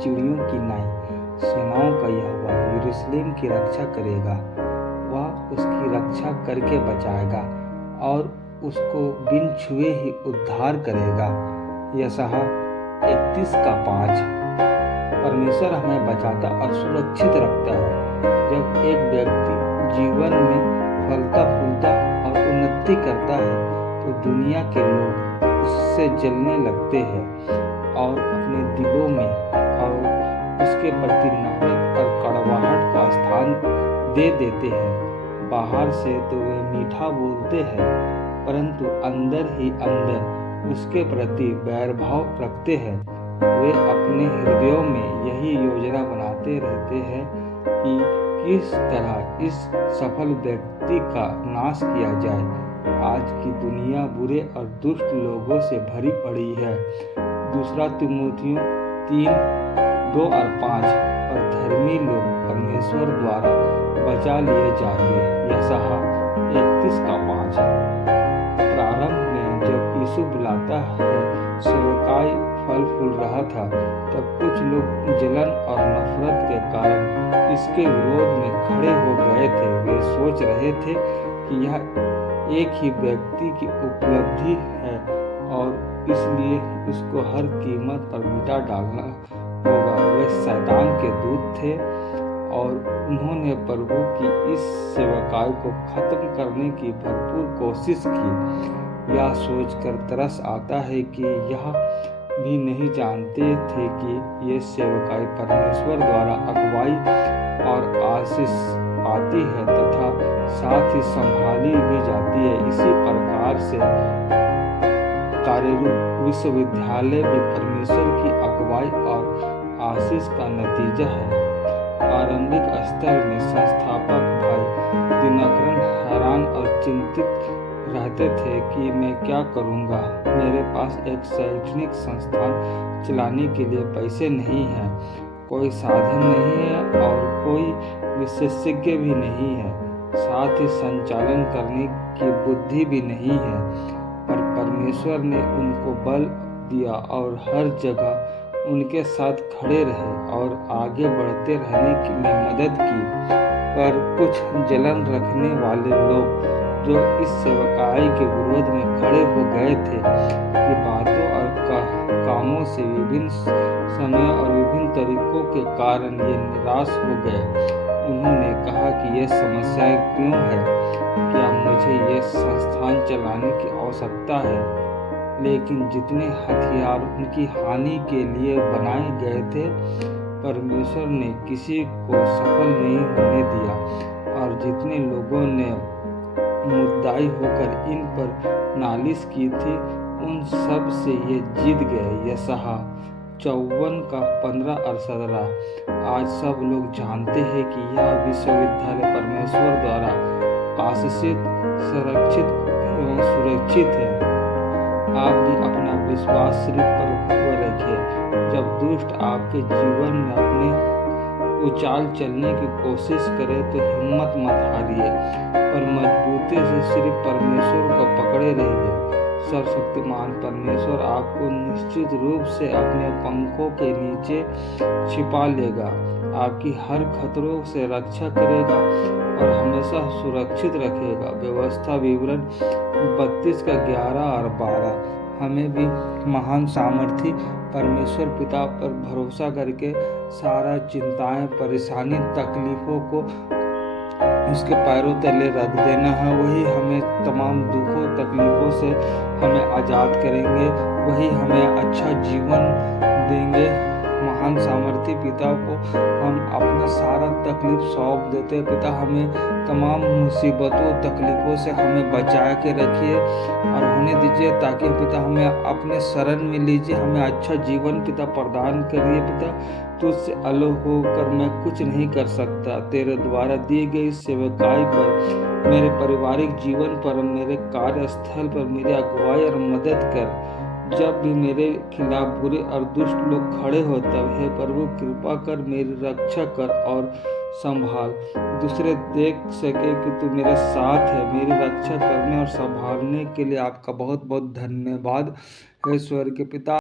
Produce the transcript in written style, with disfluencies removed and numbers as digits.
चिड़ियों की नाई सेनाओं का यहोवा यरूशलेम की रक्षा करेगा। वह उसकी रक्षा करके बचाएगा और उसको बिन छुए ही उद्धार करेगा। यशायाह 31:5। परमेश्वर हमें बचाता और सुरक्षित रखता है। जब एक व्यक्ति जीवन में फलता फूलता और उन्नति करता है तो दुनिया के लोग उससे जलने लगते हैं और अपने दिलों में और उसके प्रति नफरत और कड़वाहट का स्थान दे देते हैं। बाहर से तो वे मीठा बोलते हैं परंतु अंदर ही अंदर उसके प्रति वैरभाव रखते हैं। वे अपने हृदयों में यही योजना बनाते रहते हैं कि किस तरह इस सफल व्यक्ति का नाश किया जाए। आज की दुनिया बुरे और दुष्ट लोगों से भरी पड़ी है। 2 तीमुथियुस 3:2 और 5। पर धर्मी लोग परमेश्वर द्वारा बचा लिए जाएंगे। यशायाह 31:5। प्रारंभ में जब यीशु बुलाता है सेवकाई फल फूल रहा था तब कुछ लोग जलन और नफरत के कारण इसके विरोध में खड़े हो गए थे। वे सोच रहे थे कि यह एक ही व्यक्ति की उपलब्धि है और इसलिए उसको हर कीमत पर मिटा डालना होगा। वे शैतान के दूत थे और उन्होंने प्रभु की इस सेवकाई को खत्म करने की भरपूर कोशिश की। यह सोचकर तरस आता है कि यह भी नहीं जानते थे कि ये सेवकाई परमेश्वर द्वारा अगुवाई और आशीष पाती है तथा साथ ही संभाली भी जाती है। इसी प्रकार से कार्यरूप विश्वविद्यालय भी परमेश्वर की अगुवाई और आशीष का नतीजा है। आरंभिक स्तर में संस्थापक भाई दिनकरन हैरान और चिंतित रहते थे कि मैं क्या करूंगा। मेरे पास एक शैक्षणिक संस्थान चलाने के लिए पैसे नहीं हैं, कोई साधन नहीं है और कोई विशेषज्ञ भी नहीं है, साथ ही संचालन करने की बुद्धि भी नहीं है। पर परमेश्वर ने उनको बल दिया और हर जगह उनके साथ खड़े रहे और आगे बढ़ते रहने की में मदद की। पर कुछ जलन रखने वाले लोग जो इस सेवकाई के विरोध में खड़े हो गए थे कि बातों और कामों से विभिन्न समय और विभिन्न तरीकों के कारण ये निराश हो गए। उन्होंने कहा कि ये समस्याएं क्यों है, क्या मुझे ये संस्थान चलाने की आवश्यकता है। लेकिन जितने हथियार उनकी हानि के लिए बनाए गए थे परमेश्वर ने किसी को सफल नहीं होने दिया और जितने लोगों ने मुद्दाई होकर इन पर नालिश की थी उन सब से ये जीत गए। यशायाह 54:15 और 17। आज सब लोग जानते हैं कि यह विश्वविद्यालय परमेश्वर द्वारा आशीषित, संरक्षित एवं सुरक्षित है। आप भी अपना विश्वास सिर्फ पर रखिए। जब दुष्ट आपके जीवन में अपने उचाल चलने की कोशिश करे तो हिम्मत मत हारिए, पर मजबूती से सिर्फ परमेश्वर को पकड़े रहिए। सर्वशक्तिमान परमेश्वर आपको निश्चित रूप से अपने पंखों के नीचे छिपा लेगा, आपकी हर खतरों से रक्षा करेगा और हमेशा सुरक्षित रखेगा। व्यवस्था विवरण 32:11 और 12। हमें भी महान सामर्थी परमेश्वर पिता पर भरोसा करके सारा चिंताएं, परेशानी, तकलीफों को उसके पैरों तले रख देना है। वही हमें तमाम दुखों तकलीफों से हमें आज़ाद करेंगे, वही हमें अच्छा जीवन देंगे। महान सामर्थी पिता को हम अपना सारा तकलीफ सौंप देते हैं। पिता हमें तमाम मुसीबतों तकलीफों से हमें बचा के रखिए और होने दीजिए ताकि पिता हमें अपने शरण में लीजिए, हमें अच्छा जीवन पिता प्रदान करिए। पिता तुझसे अलग होकर मैं कुछ नहीं कर सकता। तेरे द्वारा दिए गई सेवकाई पर, मेरे पारिवारिक जीवन पर, मेरे कार्यस्थल पर मेरी अगुवाई और मदद कर। जब भी मेरे खिलाफ बुरे और दुष्ट लोग खड़े हो तब हे प्रभु कृपा कर मेरी रक्षा कर और संभाल। दूसरे देख सके कि तू मेरे साथ है। मेरी रक्षा करने और संभालने के लिए आपका बहुत बहुत धन्यवाद हे स्वर्ग के पिता।